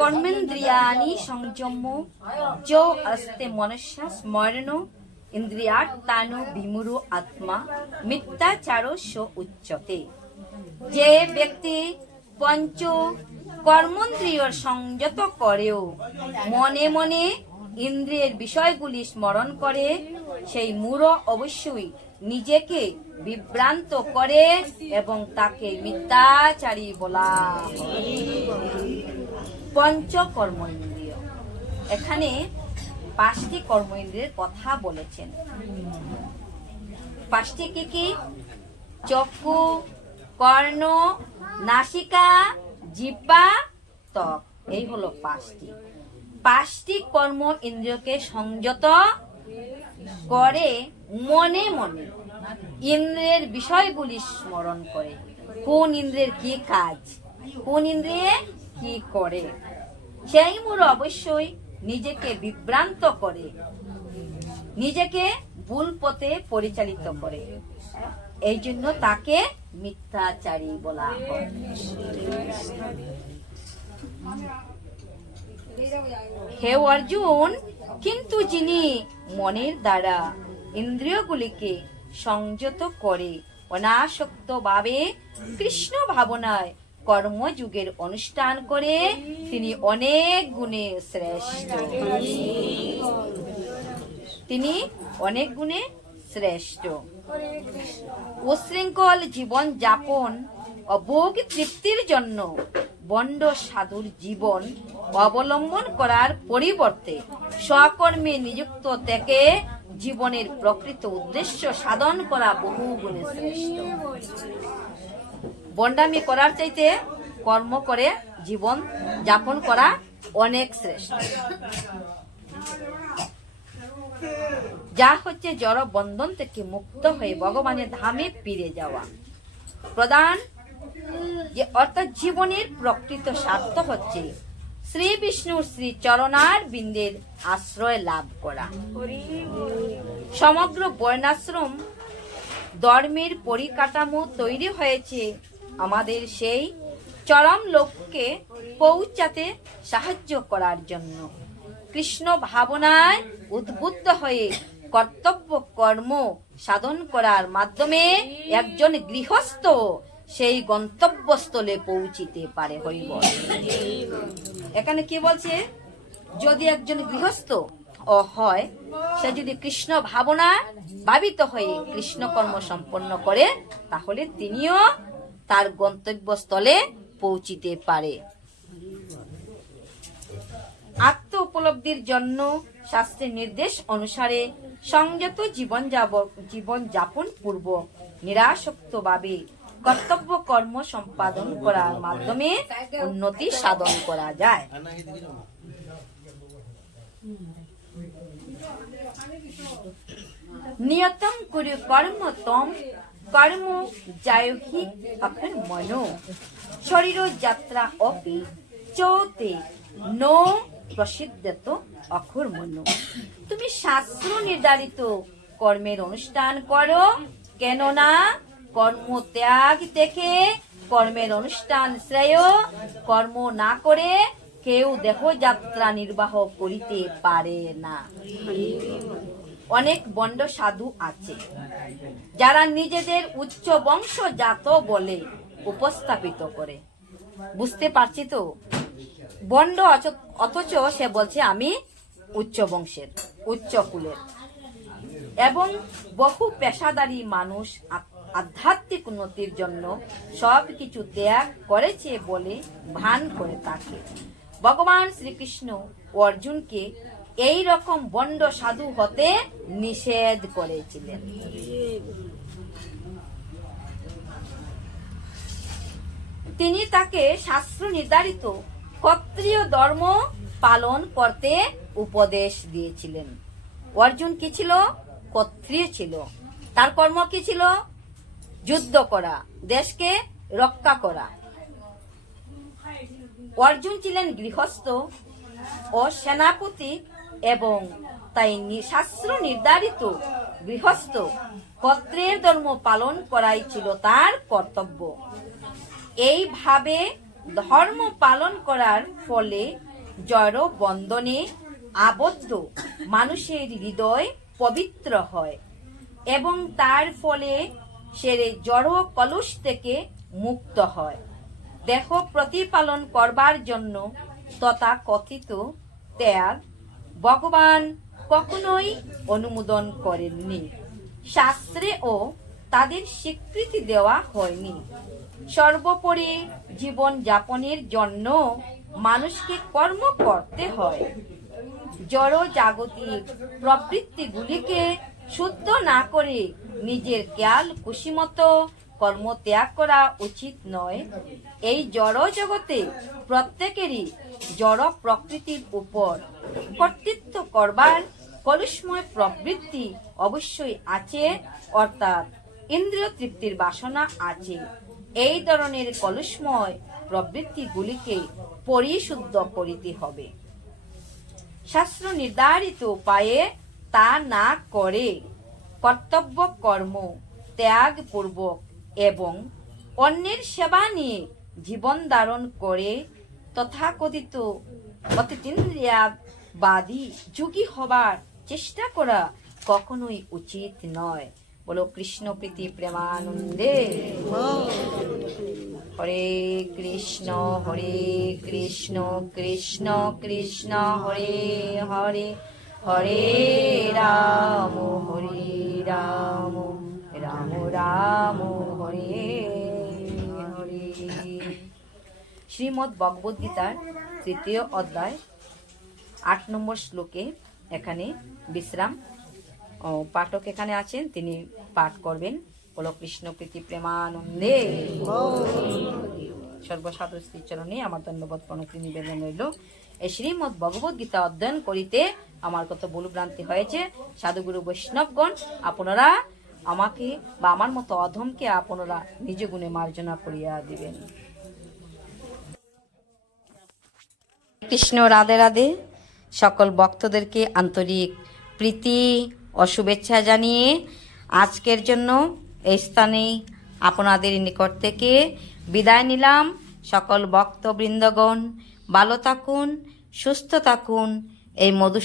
কর্মেন্দ্রিয়ানি সংযম চ আস্তে মনস্য স্মরণ ইন্দ্রিয়ার্থানো বিমূঢ় আত্মা মিথ্যাচারস্য উচ্যতে। যে ব্যক্তি পঞ্চ কর্মেন্দ্রিয় সংযত করেও মনে মনে ইন্দ্রিয়ের বিষয়গুলি স্মরণ করে, সেই মূঢ় অবশ্যই নিজেকে বিভ্রান্ত করে এবং তাকে মিথ্যাচারী বলা হয়। পঞ্চ কর্মেন্দ্রিয়, এখানে 5টি কর্মেন্দ্রিয়ের কথা বলেছেন। 5টি কি কি? চক্ষু, কর্ণ, নাসিকা, জিহ্বা, ত্বক। এই হলো 5টি কর্ম ইন্দ্রিয়কে সংযত করে মনে মনে ইন্দ্রিয়ের বিষয়গুলি স্মরণ করে। কোন ইন্দ্রিয়ের কি কাজ, কোন ইন্দ্রিয়ে কি করে, সেই মূঢ় অবশ্যই নিজেকে বিভ্রান্ত করে, নিজেকে ভুল পথে পরিচালিত করে। এই জন্য তাকে মিথ্যাচারী বলা হয়। হে অর্জুন, কিন্তু যিনি মনের দ্বারা ইন্দ্রিয়গুলিকে সংযত করে অনাসক্ত ভাবে কৃষ্ণ ভাবনায় কর্মযুগের অনুষ্ঠান করে, তিনি অনেক গুণে শ্রেষ্ঠ। তিনি অনেক গুণে শ্রেষ্ঠ। উশৃঙ্খল জীবন যাপন অভোগ তৃপ্তির জন্য বন্ড সাধুর জীবন অবলম্বন করার পরিবর্তে স্বকর্মে নিযুক্ত থেকে জীবনের প্রকৃত উদ্দেশ্য সাধন করা বহু গুণে শ্রেষ্ঠ। বন্ডামি করার চাইতে কর্ম করে জীবন যাপন করা অনেক শ্রেষ্ঠ। যা হচ্ছে জড় বন্ধন থেকে মুক্ত হয়ে ভগবানের ধামে ফিরে যাওয়া। প্রধান যে অর্থাৎ জীবনের প্রকৃত স্বার্থ হচ্ছে শ্রী বিষ্ণুর শ্রী চরণার বিন্দের আশ্রয় লাভ করা। সমগ্র বর্ণাশ্রম ধর্মের পরিকাঠামো তৈরি হয়েছে আমাদের সেই চরম লক্ষ্যে পৌঁছাতে সাহায্য করার জন্য। কৃষ্ণ ভাবনায় উদ্বুদ্ধ হয়ে কর্তব্য কর্ম সাধন করার মাধ্যমে একজন গৃহস্থ সেই গন্তব্যস্থলে পৌঁছিতে পারে। হইব। এখানে কি বলছে? যদি একজন গৃহস্থ হয়, সে যদি কৃষ্ণ ভাবনা ভাবিত হয়ে কৃষ্ণ কর্ম সম্পন্ন করে, তাহলে তিনিও তার গন্তব্যস্থলে পৌঁছিতে পারে। আত্ম উপলব্ধির জন্য শাস্ত্রের নির্দেশ অনুসারে সংযত জীবন যাপন পূর্বক নিরাসক্ত ভাবে কর্তব্য কর্ম সম্পাদন করার মাধ্যমে উন্নতি সাধন করা যায়। নিয়তম কুরু কর্ম তম কর্ম জায়হি অক্ষর মনো শরীর যাত্রা অপি চৌতে নো প্রসিদ্ধত অক্ষর মনো। তুমি শাস্ত্র নির্ধারিত কর্মের অনুষ্ঠান করো, কেননা কর্ম ত্যাগ থেকে কর্মের অনুষ্ঠান শ্রেয়। কর্ম না করে কেউ দেহযাত্রা নির্বাহ করিতে পারে না। অনেক বন্ড সাধু আছে যারা নিজেদের উচ্চ বংশজাত বলে উপস্থাপিত করে। বুঝতে পারছি তো? বন্ড অথচ সে বলছে আমি উচ্চ বংশের, উচ্চ কুলের। এবং বহু পেশাদারী মানুষ আধ্যাত্মিক উন্নতির জন্য সবকিছু ত্যাগ করেছে বলে ভান করে থাকে। ভগবান শ্রীকৃষ্ণ অর্জুনকে এই রকম বন্ড সাধু হতে নিষেধ করেছিলেন। তিনি তাকে শাস্ত্র নির্ধারিত ক্ষত্রিয় ধর্ম পালন করতে উপদেশ দিয়েছিলেন। অর্জুন কি ছিল? ক্ষত্রিয় ছিল। তার কর্ম কি ছিল? যুদ্ধ করা, দেশকে রক্ষা করা। অর্জুন ছিলেন গৃহস্থ ও সেনাপতি এবং তাই শাস্ত্র নির্ধারিত গৃহস্থ ক্ষত্রিয়ের ধর্ম পালন করাই ছিল তার কর্তব্য। এইভাবে ধর্ম পালন করার ফলে জড় বন্ধনে আবদ্ধ মানুষের হৃদয় পবিত্র হয় এবং তার ফলে সে জড় কলুষ থেকে মুক্ত হয়। দেহ প্রতিপালন করবার জন্য তথাকথিত ত্যাগ ভগবান কখনোই অনুমোদন করেননি, শাস্ত্রেও তাদের স্বীকৃতি দেওয়া হয়নি। সর্বোপরি জীবন যাপনের জন্য মানুষকে কর্ম করতে হয়। জড় জাগতিক প্রবৃত্তিগুলিকে শুদ্ধ না করে নিজের খেয়াল খুশিমতো কর্ম ত্যাগ করা উচিত নয়। এই জড় জগতে প্রত্যেকেরই জড় প্রকৃতির উপর কর্তৃত্ব করবার কলুষময় প্রবৃত্তি অবশ্যই আছে, অর্থাৎ ইন্দ্রিয় তৃপ্তির বাসনা আছে। এই ধরনের কলুষময় প্রবৃত্তিগুলিকে পরিশুদ্ধ করিতে হবে। শাস্ত্র নির্ধারিত উপায়ে তা না করে কর্তব্য কর্ম ত্যাগ পূর্বক এবং অন্যের সেবা নিয়ে জীবন ধারণ করে তথাকথিত অতীন্দ্রিয়াবাদী যোগী হবার চেষ্টা করা কখনোই উচিত নয়। বলো কৃষ্ণ প্রীতি প্রেমানন্দে। হরে কৃষ্ণ কৃষ্ণ কৃষ্ণ হরে হরে, হরে রাম রাম রাম হরে হরে। শ্রীমদ্ ভগবদ গীতার 3য় অধ্যায় 8 নম্বর শ্লোকে এখানে বিশ্রাম। পাঠক এখানে আছেন, তিনি পাঠ করবেন। বলো কৃষ্ণ প্রীতি প্রেমানন্দে। সর্বসাধু শ্রীচরণে আমার ধন্যবাদ প্রণতি নিবেদন রইল। এই শ্রীমদ্ ভগবদ গীতা অধ্যয়ন করিতে আমার কত ভুলভ্রান্তি হয়েছে। সাধুগুরু বৈষ্ণবগণ, আপনারা আমাকে বা আমার মতো অধমকে আপনারা নিজ গুণে মার্জনা করিয়া দিবেন। কৃষ্ণ রাধে রাধে। সকল ভক্তদেরকে আন্তরিক প্রীতি ও শুভেচ্ছা জানিয়ে আজকের জন্য এই স্থানেই আপনাদের নিকট থেকে বিদায় নিলাম। সকল ভক্তবৃন্দগণ ভালো থাকুন, সুস্থ থাকুন। এই মধু